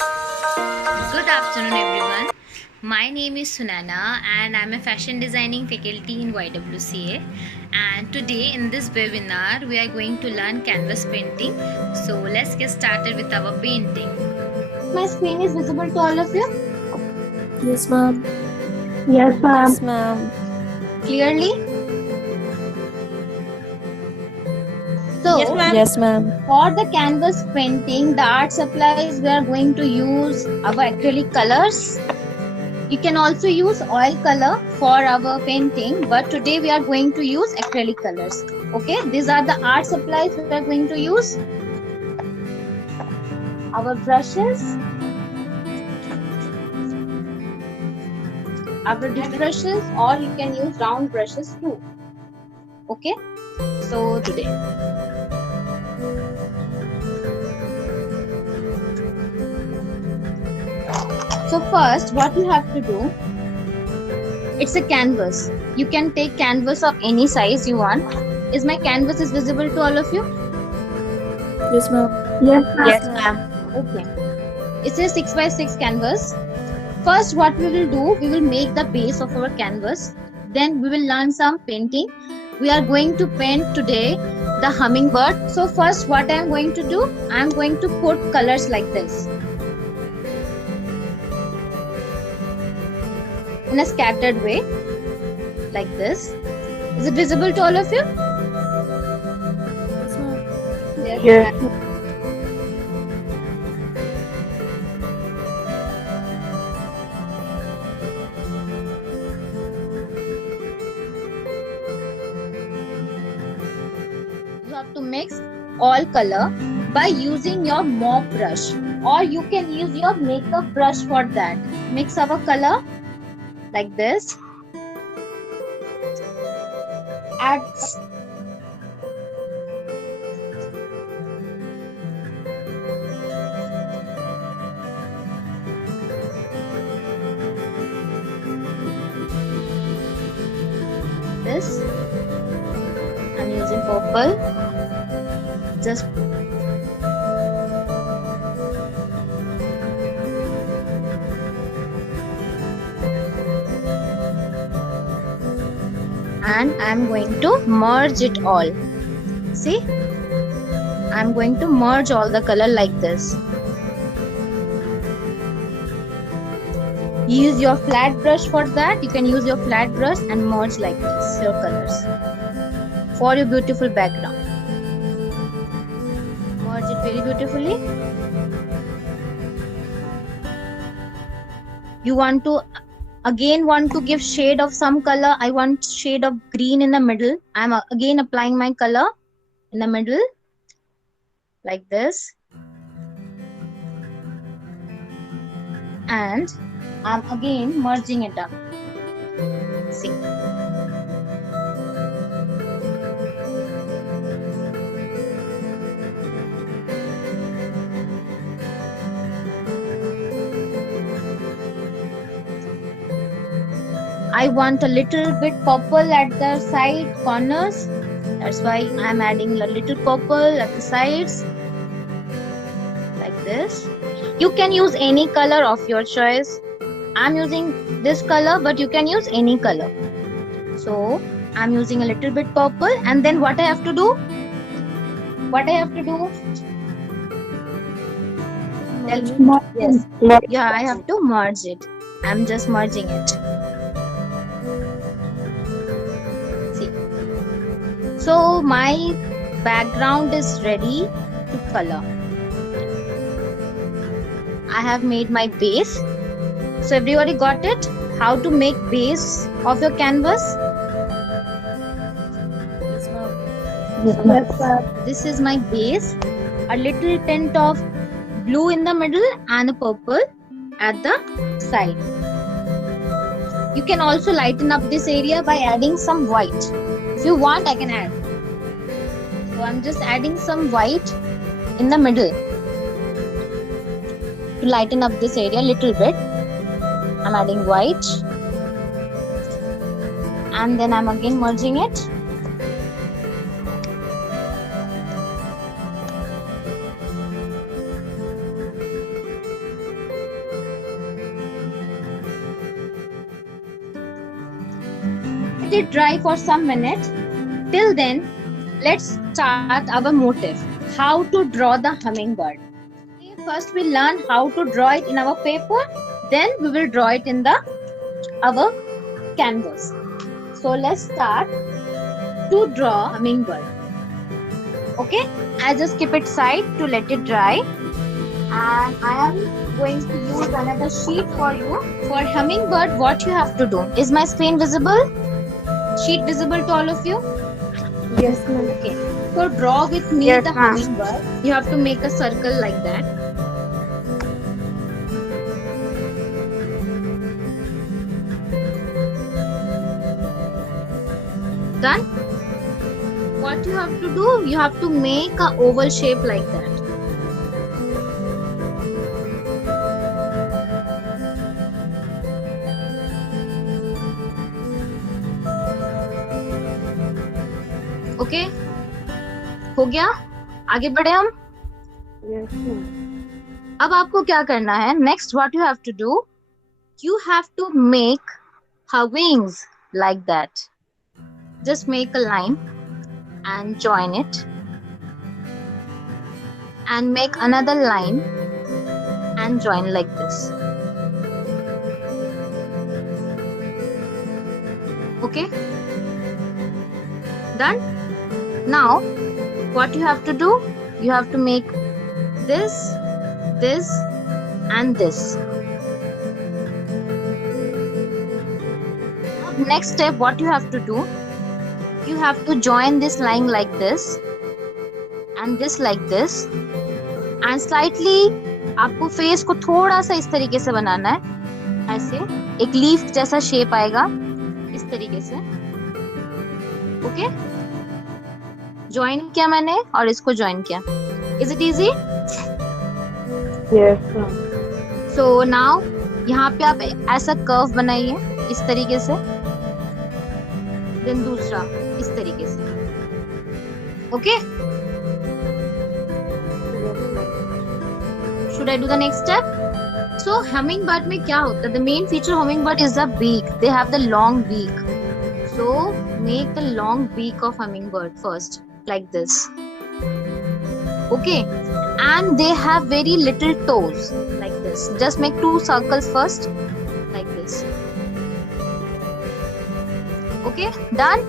Good afternoon, everyone. My name is Sunana, and I'm a fashion designing faculty in YWCA. And today, in this webinar, we are going to learn canvas painting. So, let's get started with our painting. My screen is visible to all of you Yes, ma'am. Yes, ma'am. Yes, ma'am. clearly. So, Yes, ma'am. Yes, ma'am. for the canvas painting, the art supplies we are going to use our acrylic colors. You can also use oil color for our painting, but today we are going to use acrylic colors. Okay, these are the art supplies we are going to use. Our brushes, our dip brushes, or you can use round brushes too. Okay, so today. So first, what you have to do, it's a canvas. You can take canvas of any size you want. Is my canvas is visible to all of you? Yes, ma'am. Yes, ma'am. Yes, ma'am. Okay. It's a 6x6 canvas. First, what we will do, we will make the base of our canvas. Then we will learn some painting. We are going to paint today the hummingbird. So first, what I am going to do, I am going to put colors like this. In a scattered way, like this. Is it visible to all of you? Yes, ma'am. Yes. You have to mix all color by using your mop brush, or you can use your makeup brush for that. Mix our color like this. Add this. I'm using purple. Just and I'm going to merge it all. See? I'm going to merge all the color like this. Use your flat brush for that. You can use your flat brush and merge like this your colors for your beautiful background. Merge it very beautifully. You want to give shade of some color. I want shade of green in the middle. I'm again applying my color in the middle like this, and I'm again merging it up. See, I want a little bit purple at the side corners. That's why I'm adding a little purple at the sides like this. You can use any color of your choice. I'm using this color, but you can use any color. So I'm using a little bit purple, and then what I have to do? Tell me. Yes. Yeah, I have to merge it. I'm just merging it. See. So my background is ready to color. I have made my base. So everybody got it? How to make base of your canvas? Yes, ma'am. Yes, ma'am. This is my base. A little tint of blue in the middle and a purple at the side. You can also lighten up this area by adding some white. If you want, I can add. So I'm just adding some white in the middle to lighten up this area a little bit. I'm adding white, and then I'm again merging it. let it dry for some minutes. Till then, let's start our motif. How to draw the hummingbird. First we learn how to draw it in our paper, then we will draw it in our canvas. So let's start to draw hummingbird. Okay, I just keep it side to let it dry, and I am going to use another sheet for you. For hummingbird, what you have to do, is my screen visible? Sheet visible to all of you? Yes, ma'am. Okay, so draw with me Yes, the ma'am. hummingbird. You have to make a circle like that. Done? What you have to do, you have to make a oval shape like that. Okay, हो गया? आगे बढ़े हम. Yes, ma'am. अब आपको क्या करना है? Next, what you have to do, you have to make her wings like that. Just make a line and join it, and make another line and join like this. Okay, done. Now what you have to do, you have to make this, this and this. Next step, what you have to do, you have to join this line like this and this like this, and slightly आपको face को थोड़ा सा इस तरीके से बनाना है. ऐसे एक लीफ जैसा शेप आएगा इस तरीके से. ओके, ज्वाइन किया मैंने और इसको ज्वाइन किया. Is it easy? Yes, ma'am. So now यहाँ पे आप ऐसा कर्व बनाइए इस तरीके से, देन दूसरा इस तरीके से. Okay, should I do the next step? So hummingbird में क्या होता है? The main feature hummingbird is the beak. They have the long beak. So make the long beak of hummingbird first, like this. Okay, and they have very little toes like this. Just make 2 circles first like this. Okay, done.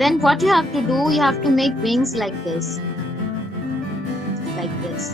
Then what you have to do, you have to make wings like this. Like this.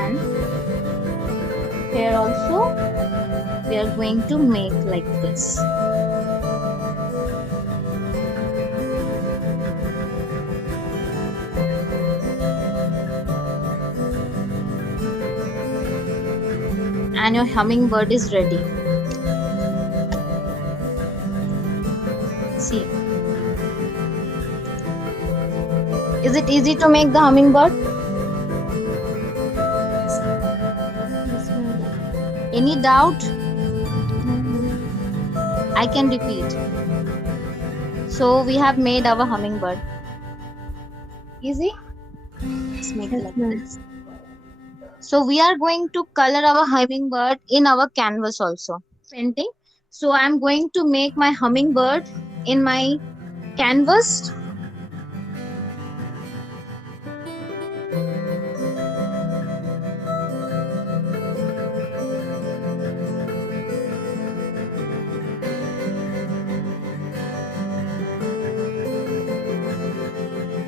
And here also we are going to make like this. And your hummingbird is ready. See, is it easy to make the hummingbird? Yes, ma'am. Any doubt? I can repeat. So we have made our hummingbird. Easy? Let's make it Yes, like ma'am. this. So we are going to color our hummingbird in our canvas also. Painting. So I'm going to make my hummingbird in my canvas.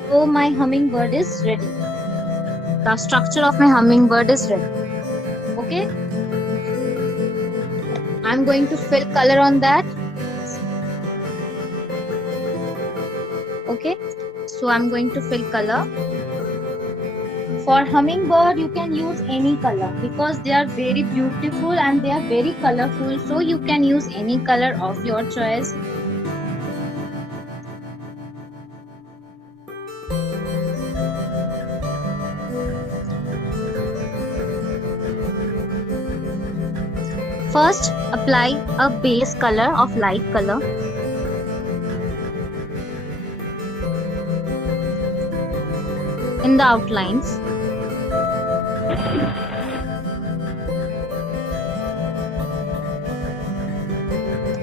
So my hummingbird is ready. The structure of my hummingbird is ready. Okay, I'm going to fill color on that. Okay, so I'm going to fill color For hummingbird, you can use any color because they are very beautiful and they are very colorful. So you can use any color of your choice. First, apply a base color of light color. In the outlines.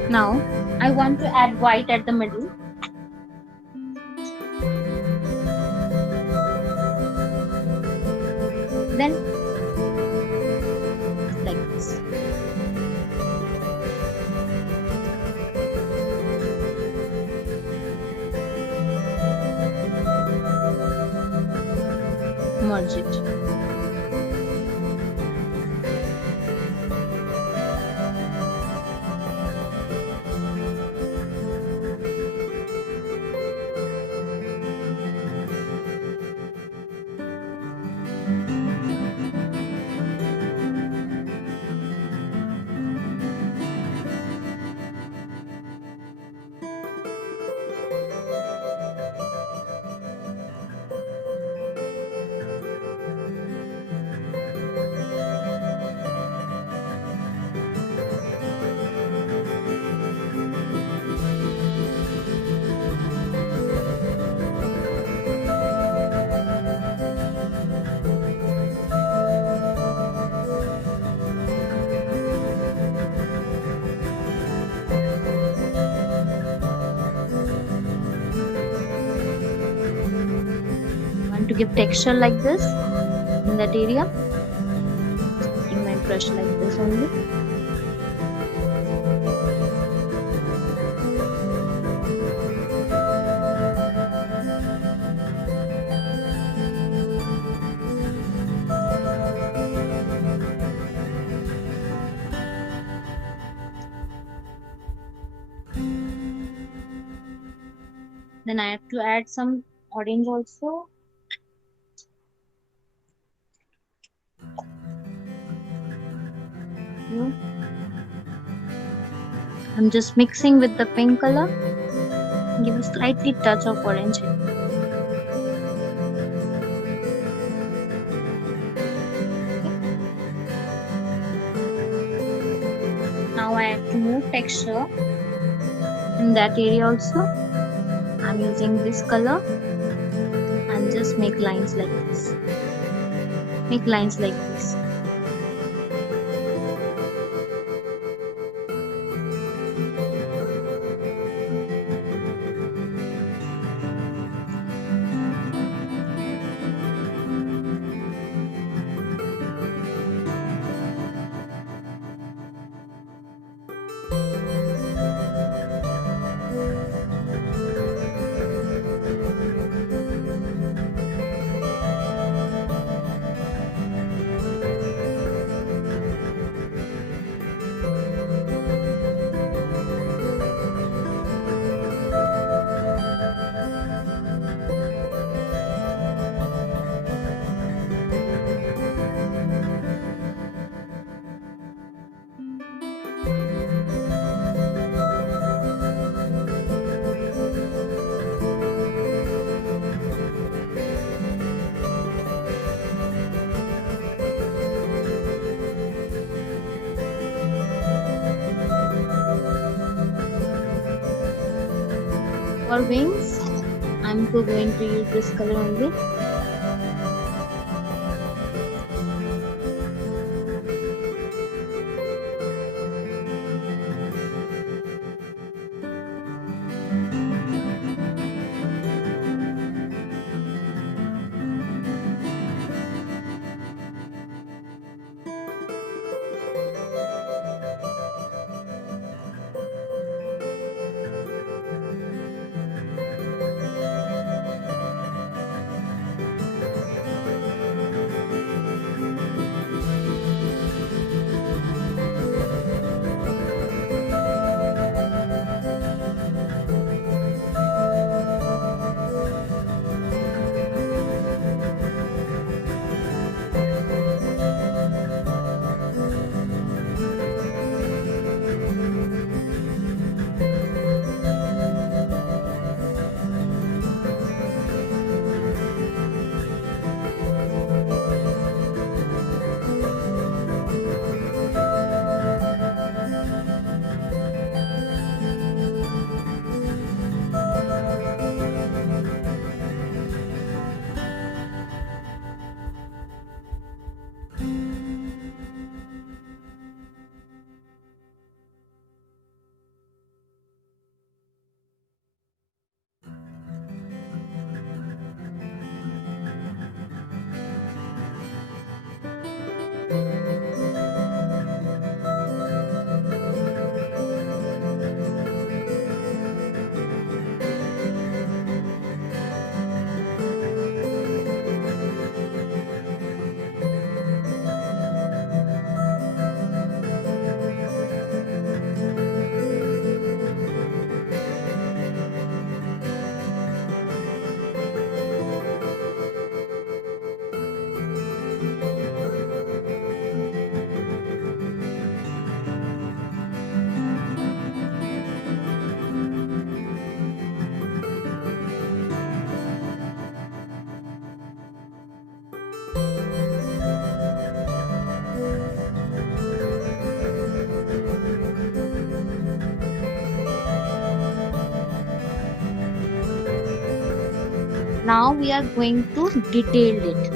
Now, I want to add white at the middle. Then, like this. Merge it. To give texture like this in that area, putting my brush like this only. Then I have to add some orange also. I'm just mixing with the pink color. Give a slightly touch of orange. Now I have to move texture in that area also. I'm using this color and just make lines like this. Make lines like this. For wings, I'm going to use this color only. Now we are going to detail it.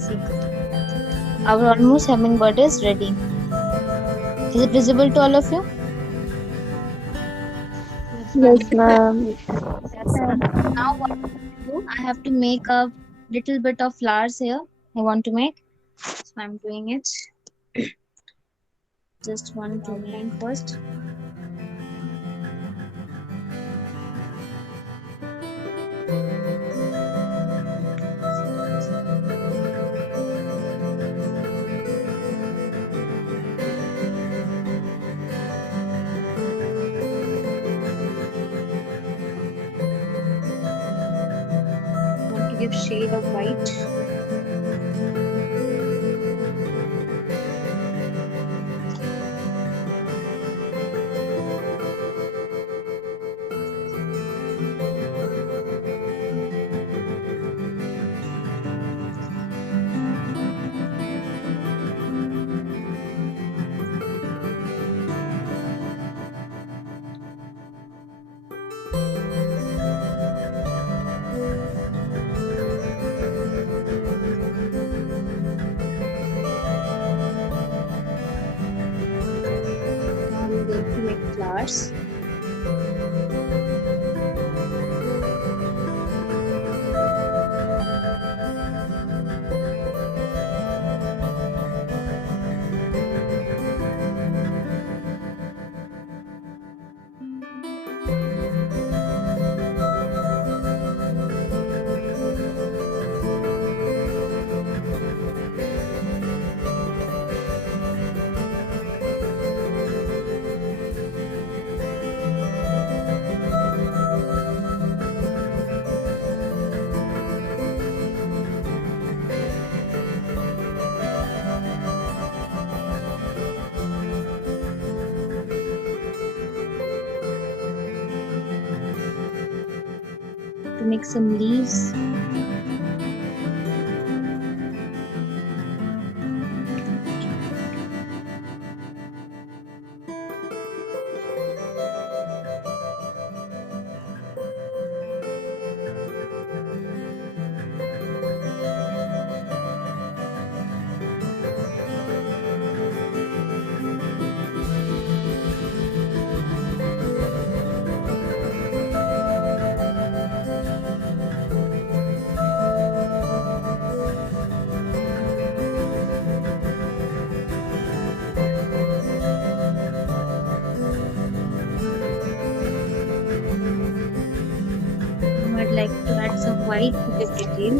See, our almost hummingbird is ready. Is it visible to all of you? Yes, ma'am. Now what I have to do? I have to make a little bit of flowers here. I want to make. So I'm doing it. Just one two line first. Want to give shade of white. Now I'm going to make flowers. To make some leaves. I'd like to add some white to the detail.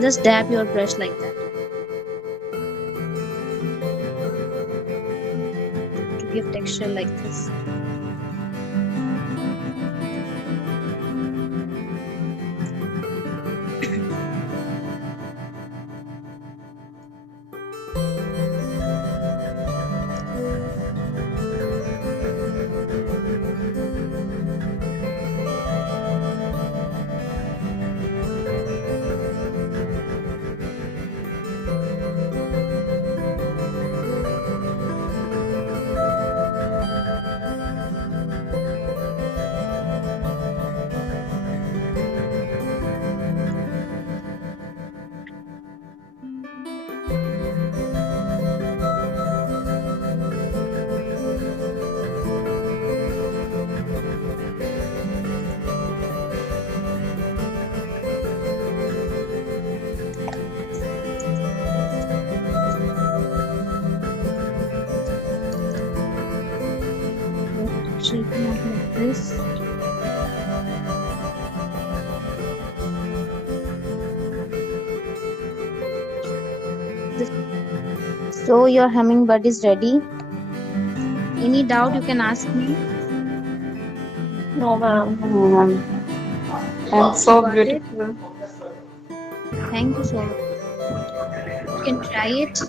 Just dab your brush like that to give texture like this. Shape it out like this. So your hummingbird is ready. Any doubt you can ask me. No, ma'am. And so Got it? beautiful. Thank you so much. You can try it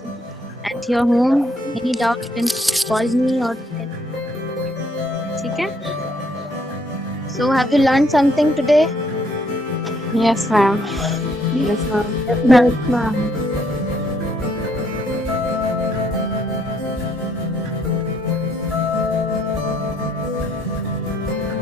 at your home. Any doubt you can call me or okay? So have you learned something today? Yes, ma'am. Yes, ma'am. Yes, ma'am.